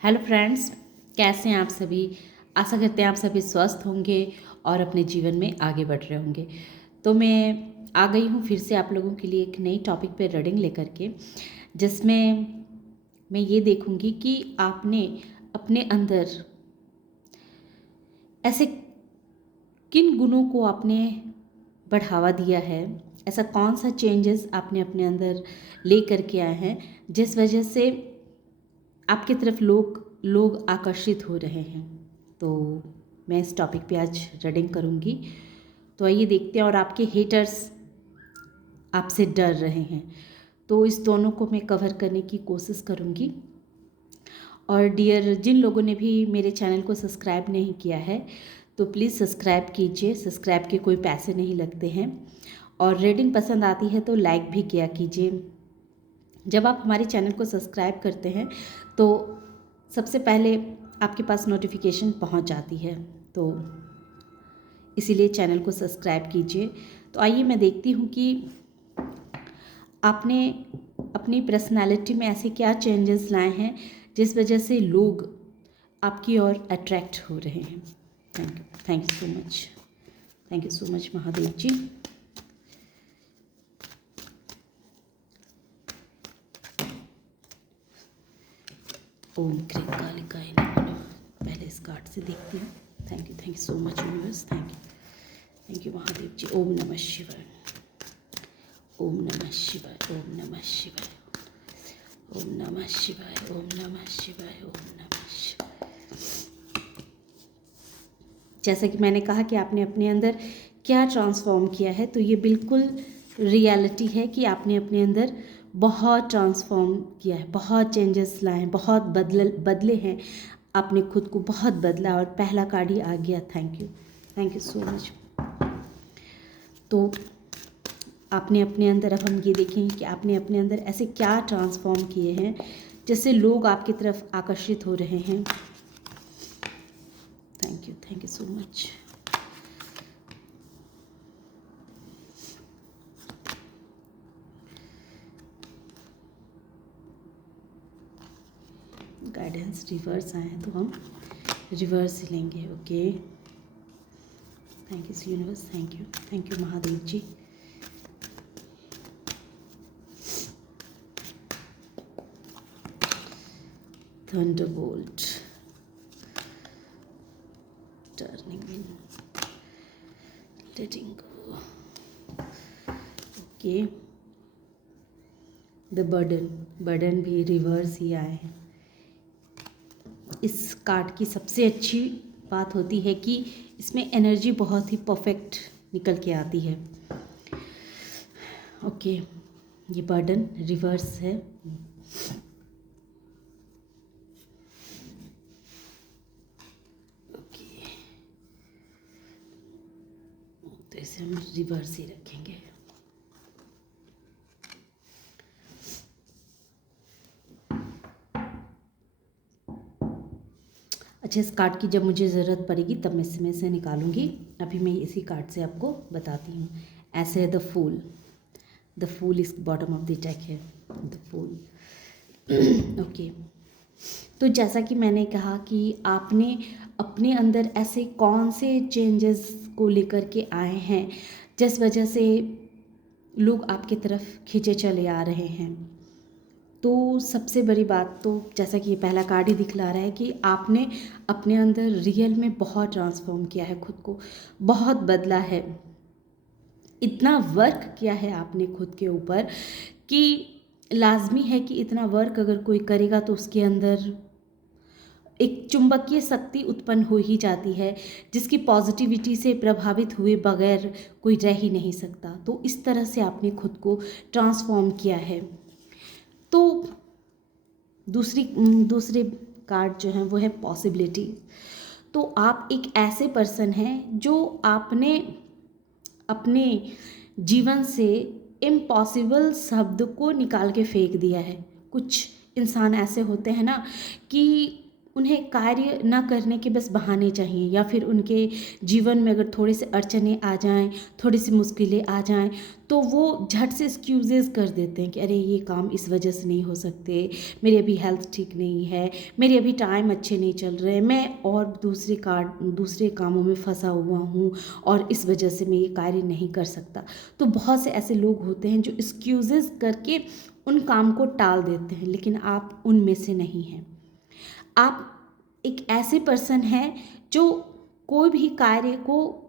Hello friends, कैसे हैं आप सभी। आशा करते हैं आप सभी स्वस्थ होंगे और अपने जीवन में आगे बढ़ रहे होंगे। तो मैं आ गई हूँ फिर से आप लोगों के लिए एक नई टॉपिक पे रीडिंग लेकर के, जिसमें मैं ये देखूँगी कि आपने अपने अंदर ऐसे किन गुणों को आपने बढ़ावा दिया है, ऐसा कौन सा चेंजेस आपने अपने अंदर ले करके आए हैं जिस वजह से आपकी तरफ लोग लोग आकर्षित हो रहे हैं। तो मैं इस टॉपिक पे आज रीडिंग करूँगी। तो आइए देखते हैं। और आपके हेटर्स आपसे डर रहे हैं, तो इस दोनों को मैं कवर करने की कोशिश करूँगी। और डियर, जिन लोगों ने भी मेरे चैनल को सब्सक्राइब नहीं किया है तो प्लीज़ सब्सक्राइब कीजिए। सब्सक्राइब के कोई पैसे नहीं लगते हैं। और रीडिंग पसंद आती है तो लाइक भी किया कीजिए। जब आप हमारे चैनल को सब्सक्राइब करते हैं तो सबसे पहले आपके पास नोटिफिकेशन पहुंच जाती है, तो इसीलिए चैनल को सब्सक्राइब कीजिए। तो आइए मैं देखती हूँ कि आपने अपनी पर्सनालिटी में ऐसे क्या चेंजेस लाए हैं जिस वजह से लोग आपकी ओर अट्रैक्ट हो रहे हैं। Thank you so much. Thank you so much Mahadev ji. Om क्रीम कालिकाय नमः। पहले इस कार्ड से देखती हूँ। Thank you so much universe. Thank you Mahadev ji. Om नमः शिवाय, ओम नमः शिवाय, ओम नमः शिवाय, ओम नमः शिवाय, ओम नमः शिवाय, ओम नमः शिवाय। जैसा कि मैंने कहा कि आपने अपने अंदर क्या ट्रांसफॉर्म किया है, तो ये बिल्कुल रियलिटी है कि आपने अपने अंदर बहुत ट्रांसफॉर्म किया है, बहुत चेंजेस लाए हैं, बहुत बदले हैं। आपने खुद को बहुत बदला और पहला कार्ड ही आ गया। Thank you so much. तो आपने अपने अंदर, अब हम ये देखें कि आपने अपने अंदर ऐसे क्या ट्रांसफॉर्म किए हैं जिससे लोग आपकी तरफ आकर्षित हो रहे हैं। Thank you so much. Guidance reverse आए हैं तो हम रिवर्स लेंगे। Okay, thank you universe. Thank you Mahadev ji. Thunderbolt, turning in, letting go. Okay, the burden भी रिवर्स ही आए हैं। इस कार्ड की सबसे अच्छी बात होती है कि इसमें एनर्जी बहुत ही परफेक्ट निकल के आती है। ओके, ये बर्डन रिवर्स है। ओके, तो इसे हम रिवर्स ही रखेंगे। अच्छा, इस कार्ड की जब मुझे ज़रूरत पड़ेगी तब मैं इसमें से निकालूंगी। अभी मैं इसी कार्ड से आपको बताती हूँ। ऐसे है द फूल इस बॉटम ऑफ द डेक है, द फूल। ओके, तो जैसा कि मैंने कहा कि आपने अपने अंदर ऐसे कौन से चेंजेस को लेकर के आए हैं जिस वजह से लोग आपकी तरफ खींचे चले आ रहे हैं। तो सबसे बड़ी बात तो, जैसा कि ये पहला कार्ड ही दिखला रहा है कि आपने अपने अंदर रियल में बहुत ट्रांसफॉर्म किया है, खुद को बहुत बदला है। इतना वर्क किया है आपने खुद के ऊपर कि लाजमी है कि इतना वर्क अगर कोई करेगा तो उसके अंदर एक चुंबकीय शक्ति उत्पन्न हो ही जाती है, जिसकी पॉजिटिविटी से प्रभावित हुए बगैर कोई रह ही नहीं सकता। तो इस तरह से आपने खुद को ट्रांसफॉर्म किया है। तो दूसरे कार्ड जो हैं वो है पॉसिबिलिटी। तो आप एक ऐसे पर्सन हैं जो आपने अपने जीवन से इम्पॉसिबल शब्द को निकाल के फेंक दिया है। कुछ इंसान ऐसे होते हैं ना कि उन्हें कार्य ना करने के बस बहाने चाहिए, या फिर उनके जीवन में अगर थोड़े से अड़चने आ जाएं, थोड़ी सी मुश्किलें आ जाएं, तो वो झट से एक्सक्यूज़ेस कर देते हैं कि अरे ये काम इस वजह से नहीं हो सकते, मेरी अभी हेल्थ ठीक नहीं है, मेरे अभी टाइम अच्छे नहीं चल रहे, मैं और दूसरे कामों में फंसा हुआ हूँ और इस वजह से मैं ये कार्य नहीं कर सकता। तो बहुत से ऐसे लोग होते हैं जो एक्सक्यूज़ेस करके उन काम को टाल देते हैं, लेकिन आप उनमें से नहीं हैं। आप एक ऐसे पर्सन हैं जो कोई भी कार्य को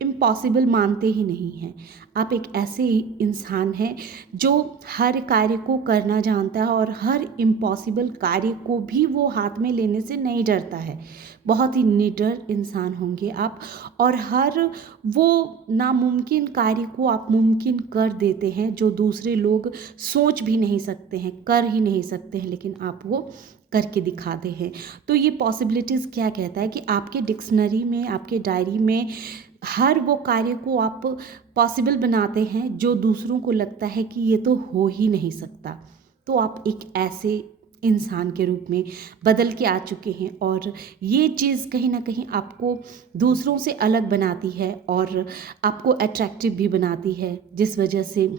इम्पॉसिबल मानते ही नहीं हैं। आप एक ऐसे इंसान हैं जो हर कार्य को करना जानता है और हर इम्पॉसिबल कार्य को भी वो हाथ में लेने से नहीं डरता है। बहुत ही निडर इंसान होंगे आप, और हर वो नामुमकिन कार्य को आप मुमकिन कर देते हैं जो दूसरे लोग सोच भी नहीं सकते हैं, कर ही नहीं सकते हैं, लेकिन आप वो करके दिखाते हैं। तो ये पॉसिबिलिटीज़ क्या कहता है कि आपके डिक्शनरी में, आपके डायरी में हर वो कार्य को आप पॉसिबल बनाते हैं जो दूसरों को लगता है कि ये तो हो ही नहीं सकता। तो आप एक ऐसे इंसान के रूप में बदल के आ चुके हैं, और ये चीज़ कहीं ना कहीं आपको दूसरों से अलग बनाती है और आपको अट्रैक्टिव भी बनाती है, जिस वजह से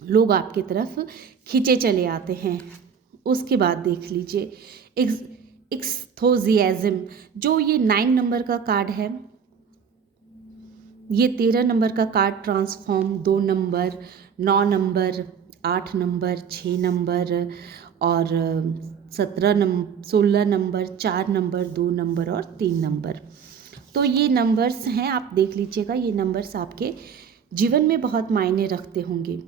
लोग आपकी तरफ खींचे चले आते हैं। उसके बाद देख लीजिए एक्सथोजियाज्म, जो ये 9 नंबर का कार्ड है, ये 13 नंबर का card transform, 2 number, 9 number, 8 number, 6 number और 16 नंबर, 4 नंबर, 2 नंबर और 3 नंबर। तो ये नंबर्स हैं, आप देख लीजिएगा, ये नंबर्स आपके जीवन में बहुत मायने रखते होंगे।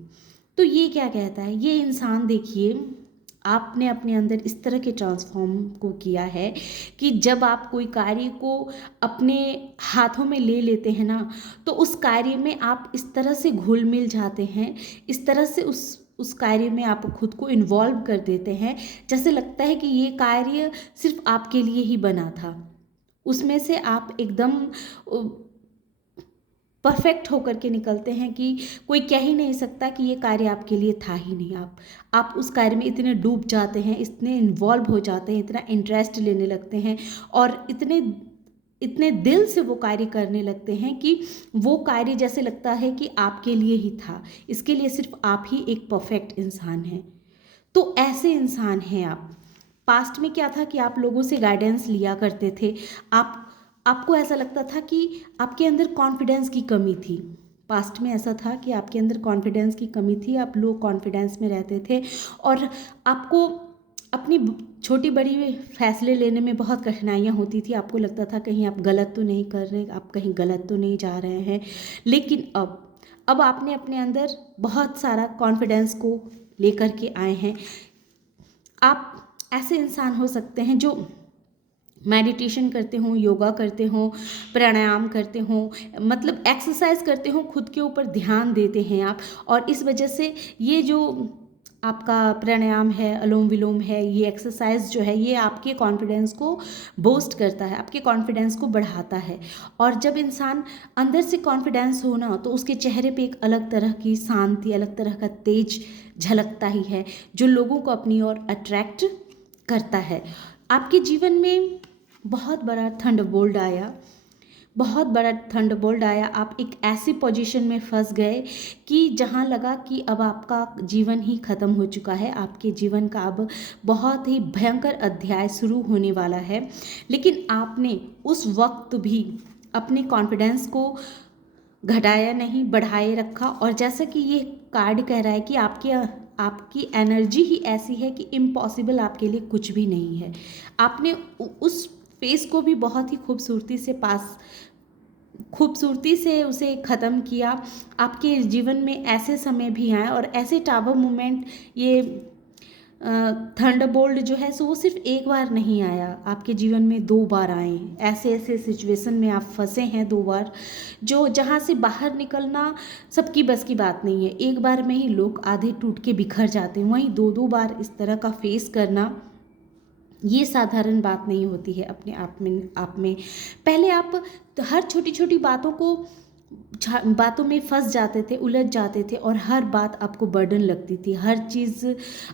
तो ये क्या कहता है, ये इंसान देखिए, आपने अपने अंदर इस तरह के ट्रांसफॉर्म को किया है कि जब आप कोई कार्य को अपने हाथों में ले लेते हैं ना, तो उस कार्य में आप इस तरह से घुल मिल जाते हैं, इस तरह से उस कार्य में आप खुद को इन्वॉल्व कर देते हैं, जैसे लगता है कि ये कार्य सिर्फ आपके लिए ही बना था। उसमें से आप एकदम परफेक्ट होकर के निकलते हैं कि कोई कह ही नहीं सकता कि ये कार्य आपके लिए था ही नहीं। आप उस कार्य में इतने डूब जाते हैं, इतने इन्वॉल्व हो जाते हैं, इतना इंटरेस्ट लेने लगते हैं और इतने दिल से वो कार्य करने लगते हैं कि वो कार्य जैसे लगता है कि आपके लिए ही था। इसके लिए सिर्फ आप ही एक परफेक्ट इंसान हैं। तो ऐसे इंसान हैं आप। पास्ट में क्या था कि आप लोगों से गाइडेंस लिया करते थे, आपको ऐसा लगता था कि आपके अंदर कॉन्फिडेंस की कमी थी। पास्ट में ऐसा था कि आपके अंदर कॉन्फिडेंस की कमी थी, आप लो कॉन्फिडेंस में रहते थे और आपको अपनी छोटी बड़ी फैसले लेने में बहुत कठिनाइयाँ होती थी। आपको लगता था कहीं आप गलत तो नहीं कर रहे, आप कहीं गलत तो नहीं जा रहे हैं। लेकिन अब आपने अपने अंदर बहुत सारा कॉन्फिडेंस को लेकर के आए हैं। आप ऐसे इंसान हो सकते हैं जो मेडिटेशन करते हों, योगा करते हों, प्राणायाम करते हों, मतलब एक्सरसाइज करते हों, खुद के ऊपर ध्यान देते हैं आप, और इस वजह से ये जो आपका प्राणायाम है, अनुलोम विलोम है, ये एक्सरसाइज जो है, ये आपके कॉन्फिडेंस को बूस्ट करता है, आपके कॉन्फिडेंस को बढ़ाता है। और जब इंसान अंदर से कॉन्फिडेंस हो ना, तो उसके चेहरे पे एक अलग तरह की शांति, अलग तरह का तेज झलकता ही है, जो लोगों को अपनी ओर अट्रैक्ट करता है। आपके जीवन में बहुत बड़ा थंडरबोल्ट आया, बहुत बड़ा थंडरबोल्ट आया। आप एक ऐसी पोजीशन में फंस गए कि जहां लगा कि अब आपका जीवन ही ख़त्म हो चुका है, आपके जीवन का अब बहुत ही भयंकर अध्याय शुरू होने वाला है। लेकिन आपने उस वक्त भी अपने कॉन्फिडेंस को घटाया नहीं, बढ़ाए रखा। और जैसा कि ये कार्ड कह रहा है कि आपकी एनर्जी ही ऐसी है कि इम्पॉसिबल आपके लिए कुछ भी नहीं है। आपने उस फेस को भी बहुत ही खूबसूरती से उसे ख़त्म किया। आपके जीवन में ऐसे समय भी आए और ऐसे टावर मोमेंट, ये थंडरबोल्ट जो है सो वो सिर्फ एक बार नहीं आया, आपके जीवन में 2 बार आए। ऐसे ऐसे सिचुएशन में आप फंसे हैं 2 बार, जो जहाँ से बाहर निकलना सबकी बस की बात नहीं है। एक बार में ही लोग आधे टूट के बिखर जाते हैं, वहीं 2-2 बार इस तरह का फेस करना ये साधारण बात नहीं होती है। अपने आप में पहले आप हर छोटी छोटी बातों को बातों में फंस जाते थे, उलझ जाते थे और हर बात आपको बर्डन लगती थी, हर चीज़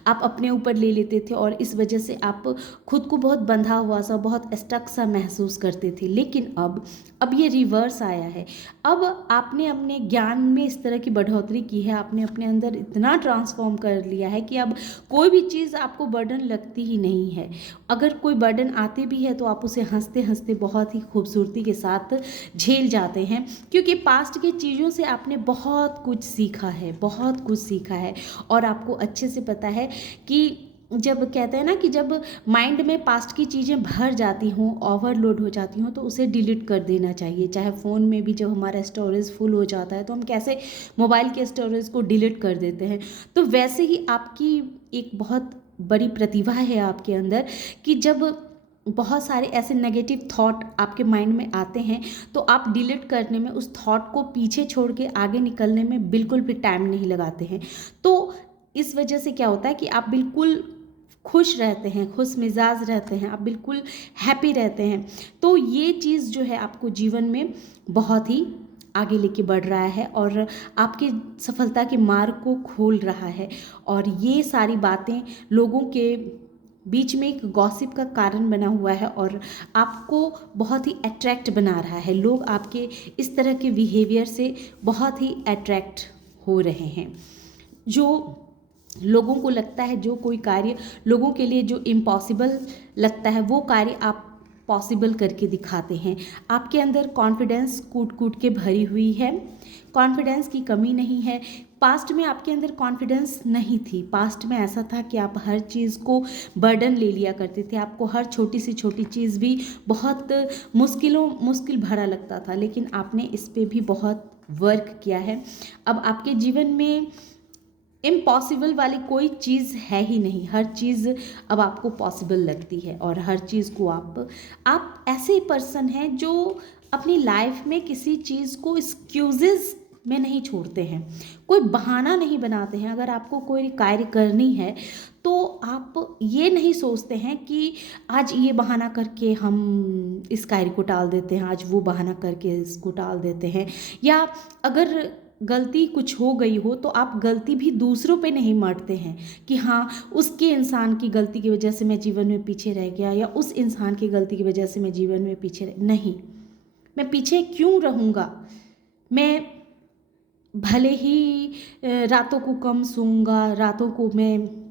आप अपने ऊपर ले लेते थे और इस वजह से आप खुद को बहुत बंधा हुआ सा, बहुत स्टक सा महसूस करते थे। लेकिन अब ये रिवर्स आया है। अब आपने अपने ज्ञान में इस तरह की बढ़ोतरी की है, आपने अपने अंदर इतना ट्रांसफॉर्म कर लिया है कि अब कोई भी चीज़ आपको बर्डन लगती ही नहीं है। अगर कोई बर्डन आते भी है तो आप उसे हंसते हंसते बहुत ही खूबसूरती के साथ झेल जाते हैं, क्योंकि पास्ट की चीज़ों से आपने बहुत कुछ सीखा है, बहुत कुछ सीखा है। और आपको अच्छे से पता है कि जब कहते हैं ना कि जब माइंड में पास्ट की चीज़ें भर जाती हों, ओवरलोड हो जाती हों, तो उसे डिलीट कर देना चाहिए। चाहे फ़ोन में भी जब हमारा स्टोरेज फुल हो जाता है तो हम कैसे मोबाइल के स्टोरेज को डिलीट कर देते हैं, तो वैसे ही आपकी एक बहुत बड़ी प्रतिभा है आपके अंदर कि जब बहुत सारे ऐसे नेगेटिव थॉट आपके माइंड में आते हैं तो आप डिलीट करने में, उस थॉट को पीछे छोड़ के आगे निकलने में बिल्कुल भी टाइम नहीं लगाते हैं। तो इस वजह से क्या होता है कि आप बिल्कुल खुश रहते हैं, खुश मिजाज रहते हैं, आप बिल्कुल हैप्पी रहते हैं। तो ये चीज़ जो है आपको जीवन में बहुत ही आगे लेके बढ़ रहा है और आपकी सफलता के मार्ग को खोल रहा है। और ये सारी बातें लोगों के बीच में एक गॉसिप का कारण बना हुआ है और आपको बहुत ही अट्रैक्ट बना रहा है। लोग आपके इस तरह के बिहेवियर से बहुत ही अट्रैक्ट हो रहे हैं। जो लोगों को लगता है, जो कोई कार्य लोगों के लिए जो इम्पॉसिबल लगता है, वो कार्य आप पॉसिबल करके दिखाते हैं। आपके अंदर कॉन्फिडेंस कूट कूट के भरी हुई है, कॉन्फिडेंस की कमी नहीं है। पास्ट में आपके अंदर कॉन्फिडेंस नहीं थी, पास्ट में ऐसा था कि आप हर चीज़ को बर्डन ले लिया करते थे, आपको हर छोटी से छोटी चीज़ भी बहुत मुश्किल भरा लगता था। लेकिन आपने इस पे भी बहुत वर्क किया है। अब आपके जीवन में इम्पॉसिबल वाली कोई चीज़ है ही नहीं, हर चीज़ अब आपको पॉसिबल लगती है और हर चीज़ को आप ऐसे पर्सन हैं जो अपनी लाइफ में किसी चीज़ को एक्सक्यूजेस में नहीं छोड़ते हैं, कोई बहाना नहीं बनाते हैं। अगर आपको कोई कार्य करनी है तो आप ये नहीं सोचते हैं कि आज ये बहाना करके हम इस कार्य को टाल देते हैं, आज वो बहाना करके इसको टाल देते हैं। या अगर गलती कुछ हो गई हो तो आप गलती भी दूसरों पे नहीं मढ़ते हैं कि हाँ, उसके इंसान की गलती की वजह से मैं जीवन में पीछे रह गया या उस इंसान की गलती की वजह से मैं जीवन में पीछे नहीं, मैं पीछे क्यों रहूँगा। मैं भले ही रातों को कम सोऊंगा, रातों को मैं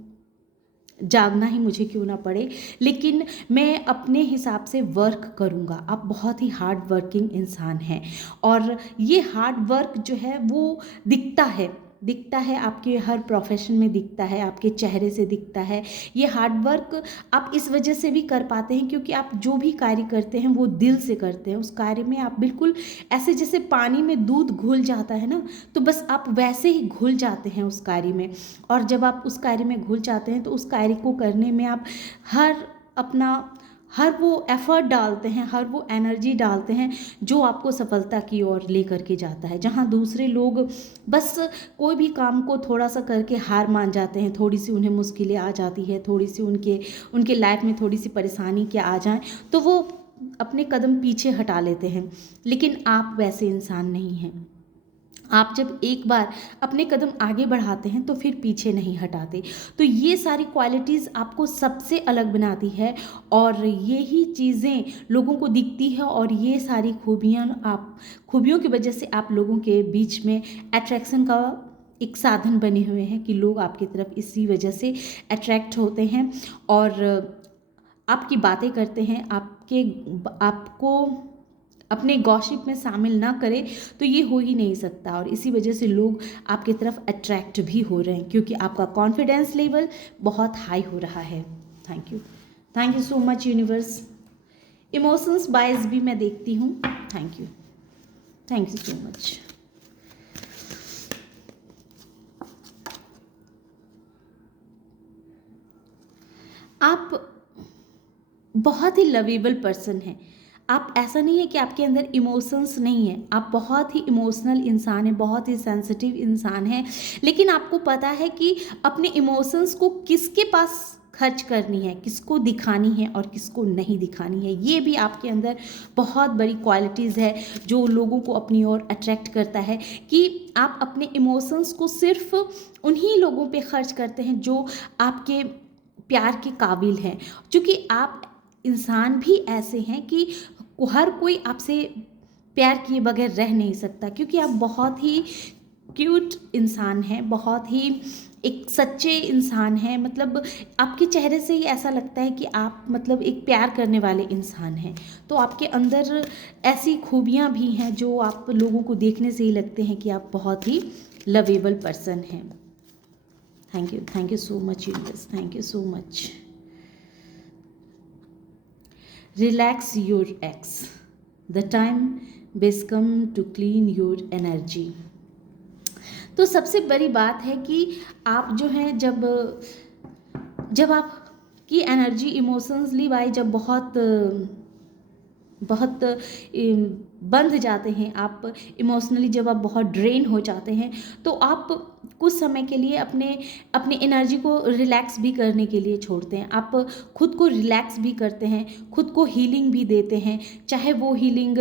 जागना ही मुझे क्यों ना पड़े, लेकिन मैं अपने हिसाब से वर्क करूँगा। आप बहुत ही हार्ड वर्किंग इंसान हैं और ये हार्ड वर्क जो है वो दिखता है आपके हर प्रोफेशन में, दिखता है आपके चेहरे से, दिखता है। ये हार्ड वर्क आप इस वजह से भी कर पाते हैं क्योंकि आप जो भी कार्य करते हैं वो दिल से करते हैं। उस कार्य में आप बिल्कुल ऐसे जैसे पानी में दूध घुल जाता है ना, तो बस आप वैसे ही घुल जाते हैं उस कार्य में। और जब आप उस कार्य में घुल जाते हैं तो उस कार्य को करने में आप हर वो एफर्ट डालते हैं, हर वो एनर्जी डालते हैं जो आपको सफलता की ओर ले करके जाता है। जहाँ दूसरे लोग बस कोई भी काम को थोड़ा सा करके हार मान जाते हैं, थोड़ी सी उन्हें मुश्किलें आ जाती है, थोड़ी सी उनके लाइफ में थोड़ी सी परेशानी क्या आ जाए तो वो अपने कदम पीछे हटा लेते हैं। लेकिन आप वैसे इंसान नहीं हैं। आप जब एक बार अपने कदम आगे बढ़ाते हैं तो फिर पीछे नहीं हटाते। तो ये सारी क्वालिटीज़ आपको सबसे अलग बनाती है और यही चीज़ें लोगों को दिखती है और ये सारी खूबियों की वजह से आप लोगों के बीच में अट्रैक्शन का एक साधन बने हुए हैं कि लोग आपकी तरफ इसी वजह से अट्रैक्ट होते हैं और आपकी बातें करते हैं। आपको अपने गॉसिप में शामिल ना करें तो ये हो ही नहीं सकता और इसी वजह से लोग आपकी तरफ अट्रैक्ट भी हो रहे हैं क्योंकि आपका कॉन्फिडेंस लेवल बहुत हाई हो रहा है। Thank you so much universe. Emotions bias भी मैं देखती हूँ। Thank you so much. आप बहुत ही लवेबल पर्सन हैं। आप ऐसा नहीं है कि आपके अंदर इमोशंस नहीं है, आप बहुत ही इमोशनल इंसान हैं, बहुत ही सेंसिटिव इंसान हैं। लेकिन आपको पता है कि अपने इमोशंस को किसके पास खर्च करनी है, किसको दिखानी है और किसको नहीं दिखानी है। ये भी आपके अंदर बहुत बड़ी क्वालिटीज़ है जो लोगों को अपनी ओर अट्रैक्ट करता है कि आप अपने इमोशंस को सिर्फ उन्हीं लोगों पे खर्च करते हैं जो आपके प्यार के काबिल हैं। क्योंकि आप इंसान भी ऐसे हैं कि हर कोई आपसे प्यार किए बगैर रह नहीं सकता, क्योंकि आप बहुत ही क्यूट इंसान हैं, बहुत ही एक सच्चे इंसान हैं। मतलब आपके चेहरे से ही ऐसा लगता है कि आप मतलब एक प्यार करने वाले इंसान हैं। तो आपके अंदर ऐसी खूबियाँ भी हैं जो आप लोगों को देखने से ही लगते हैं कि आप बहुत ही लवेबल पर्सन हैं। Thank you so much universe, thank you so much. Relax your ex, the time base come to clean your energy. तो सबसे बड़ी बात है कि आप जो हैं जब आपकी एनर्जी इमोशंसली वाइज जब बहुत बहुत बंध जाते हैं, आप इमोशनली जब आप बहुत ड्रेन हो जाते हैं, तो आप कुछ समय के लिए अपनी एनर्जी को रिलैक्स भी करने के लिए छोड़ते हैं। आप खुद को रिलैक्स भी करते हैं, खुद को हीलिंग भी देते हैं। चाहे वो हीलिंग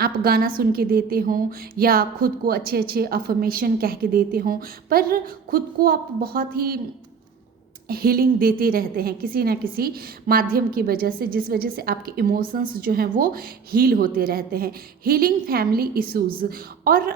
आप गाना सुन के देते हों या खुद को अच्छे अच्छे अफर्मेशन कह के देते हों, पर खुद को आप बहुत ही हीलिंग देते रहते हैं किसी ना किसी माध्यम की वजह से, जिस वजह से आपके इमोशंस जो हैं वो हील होते रहते हैं। Healing family issues. और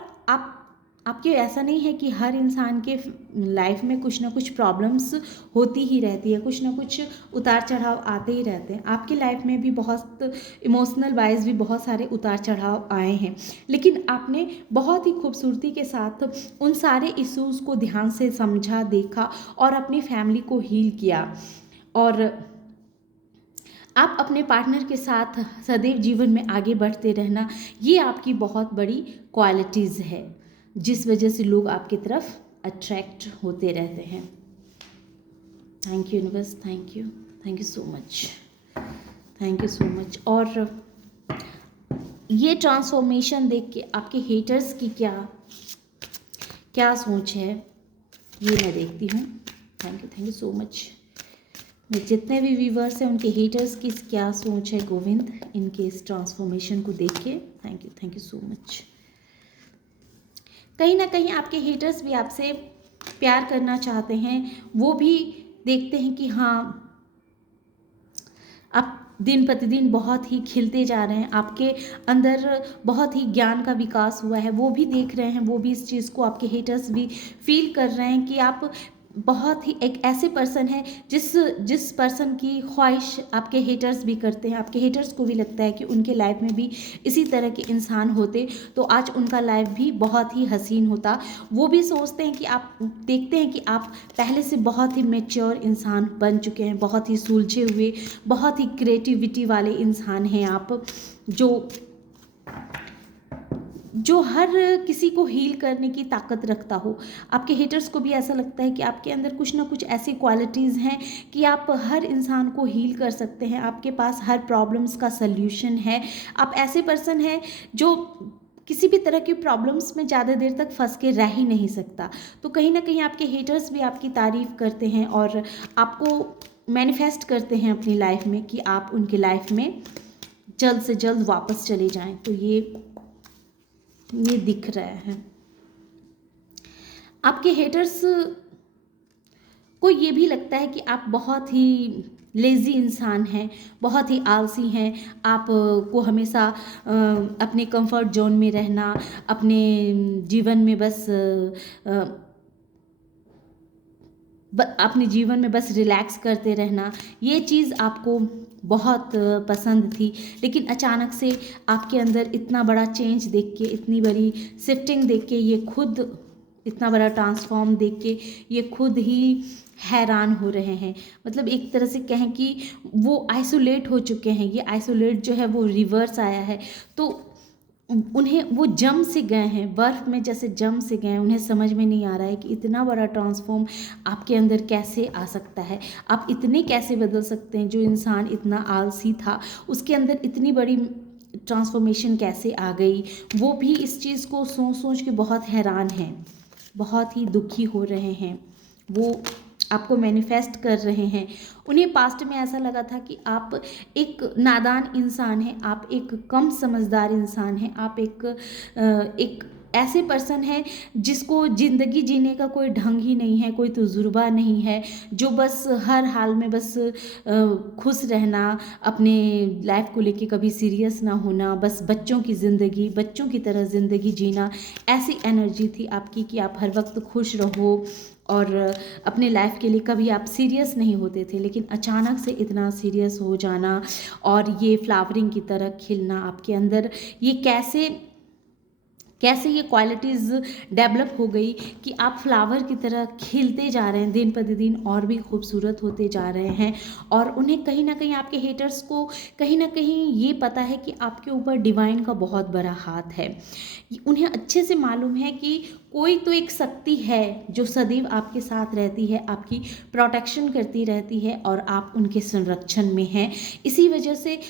आपके ऐसा नहीं है कि हर इंसान के लाइफ में कुछ ना कुछ प्रॉब्लम्स होती ही रहती है, कुछ ना कुछ उतार चढ़ाव आते ही रहते हैं। आपकी लाइफ में भी बहुत इमोशनल वाइज भी बहुत सारे उतार चढ़ाव आए हैं, लेकिन आपने बहुत ही खूबसूरती के साथ उन सारे इश्यूज़ को ध्यान से समझा, देखा और अपनी फैमिली को हील किया। और आप अपने पार्टनर के साथ सदैव जीवन में आगे बढ़ते रहना, ये आपकी बहुत बड़ी क्वालिटीज़ है, जिस वजह से लोग आपकी तरफ अट्रैक्ट होते रहते हैं। Thank you universe, thank you so much, thank you so much. और ये ट्रांसफॉर्मेशन देख के आपके हेटर्स की क्या सोच है, ये मैं देखती हूँ। Thank you so much. मेरे जितने भी व्यूवर्स हैं उनके हेटर्स की क्या सोच है गोविंद, इनके इस ट्रांसफॉर्मेशन को देख के। Thank you so much. कहीं ना कहीं आपके हेटर्स भी आपसे प्यार करना चाहते हैं, वो भी देखते हैं कि हाँ आप दिन प्रतिदिन बहुत ही खिलते जा रहे हैं, आपके अंदर बहुत ही ज्ञान का विकास हुआ है, वो भी देख रहे हैं, वो भी इस चीज़ को आपके हेटर्स भी फील कर रहे हैं कि आप बहुत ही एक ऐसे पर्सन है जिस पर्सन की ख्वाहिश आपके हेटर्स भी करते हैं। आपके हेटर्स को भी लगता है कि उनके लाइफ में भी इसी तरह के इंसान होते तो आज उनका लाइफ भी बहुत ही हसीन होता। वो भी सोचते हैं कि आप देखते हैं कि आप पहले से बहुत ही मैच्योर इंसान बन चुके हैं, बहुत ही सुलझे हुए, बहुत ही क्रिएटिविटी वाले इंसान हैं आप, जो हर किसी को हील करने की ताकत रखता हो। आपके हेटर्स को भी ऐसा लगता है कि आपके अंदर कुछ ना कुछ ऐसी क्वालिटीज़ हैं कि आप हर इंसान को हील कर सकते हैं, आपके पास हर प्रॉब्लम्स का सल्यूशन है। आप ऐसे पर्सन हैं जो किसी भी तरह की प्रॉब्लम्स में ज़्यादा देर तक फंस के रह ही नहीं सकता। तो कहीं ना कहीं आपके हेटर्स भी आपकी तारीफ़ करते हैं और आपको मैनिफेस्ट करते हैं अपनी लाइफ में कि आप उनकी लाइफ में जल्द से जल्द वापस चले जाएं। तो ये दिख रहा है। आपके हेटर्स को ये भी लगता है कि आप बहुत ही लेज़ी इंसान हैं, बहुत ही आलसी हैं, आप को हमेशा अपने कंफर्ट जोन में रहना, अपने जीवन में अपने जीवन में बस रिलैक्स करते रहना, ये चीज़ आपको बहुत पसंद थी। लेकिन अचानक से आपके अंदर इतना बड़ा चेंज देख के, इतनी बड़ी शिफ्टिंग देख के, ये खुद इतना बड़ा ट्रांसफॉर्म देख के ये खुद ही हैरान हो रहे हैं। मतलब एक तरह से कहें कि वो आइसोलेट हो चुके हैं। ये आइसोलेट जो है वो रिवर्स आया है, तो उन्हें वो जम से गए हैं, बर्फ़ में जैसे जम से गए हैं। उन्हें समझ में नहीं आ रहा है कि इतना बड़ा ट्रांसफॉर्म आपके अंदर कैसे आ सकता है, आप इतने कैसे बदल सकते हैं। जो इंसान इतना आलसी था उसके अंदर इतनी बड़ी ट्रांसफॉर्मेशन कैसे आ गई। वो भी इस चीज़ को सोच सोच के बहुत हैरान हैं, बहुत ही दुखी हो रहे हैं। वो आपको मैनिफेस्ट कर रहे हैं। उन्हें पास्ट में ऐसा लगा था कि आप एक नादान इंसान हैं, आप एक कम समझदार इंसान हैं, आप एक ऐसे पर्सन हैं जिसको ज़िंदगी जीने का कोई ढंग ही नहीं है, कोई तजुर्बा नहीं है, जो बस हर हाल में बस खुश रहना, अपने लाइफ को लेके कभी सीरियस ना होना, बस बच्चों की ज़िंदगी, बच्चों की तरह ज़िंदगी जीना, ऐसी एनर्जी थी आपकी कि आप हर वक्त खुश रहो और अपने लाइफ के लिए कभी आप सीरियस नहीं होते थे। लेकिन अचानक से इतना सीरियस हो जाना और ये फ्लावरिंग की तरह खिलना आपके अंदर, ये कैसे कैसे ये क्वालिटीज़ डेवलप हो गई कि आप फ्लावर की तरह खिलते जा रहे हैं, दिन प्रतिदिन और भी खूबसूरत होते जा रहे हैं। और उन्हें कहीं ना कहीं, आपके हेटर्स को कहीं ना कहीं ये पता है कि आपके ऊपर डिवाइन का बहुत बड़ा हाथ है। उन्हें अच्छे से मालूम है कि कोई तो एक शक्ति है जो सदैव आपके साथ रहती है, आपकी प्रोटेक्शन करती रहती है और आप उनके संरक्षण में हैं। इसी वजह से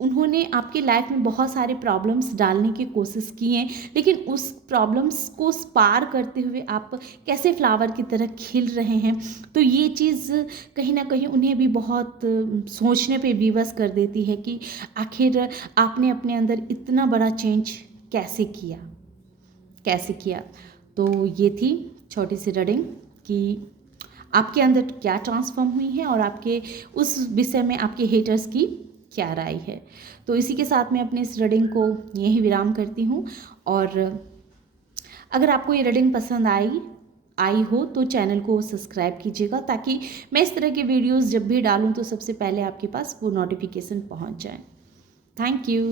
उन्होंने आपके लाइफ में बहुत सारे प्रॉब्लम्स डालने की कोशिश की हैं, लेकिन उस प्रॉब्लम्स को पार करते हुए आप कैसे फ्लावर की तरह खिल रहे हैं। तो ये चीज़ कहीं ना कहीं उन्हें भी बहुत सोचने पे विवश कर देती है कि आखिर आपने अपने अंदर इतना बड़ा चेंज कैसे किया। तो ये थी छोटी सी रीडिंग कि आपके अंदर क्या ट्रांसफॉर्म हुई है और आपके उस विषय में आपके हेटर्स की क्या राय है। तो इसी के साथ मैं अपने इस रीडिंग को यहीं विराम करती हूँ। और अगर आपको ये रीडिंग पसंद आई हो तो चैनल को सब्सक्राइब कीजिएगा, ताकि मैं इस तरह के वीडियोस जब भी डालूँ तो सबसे पहले आपके पास वो नोटिफिकेशन पहुँच जाए। Thank you.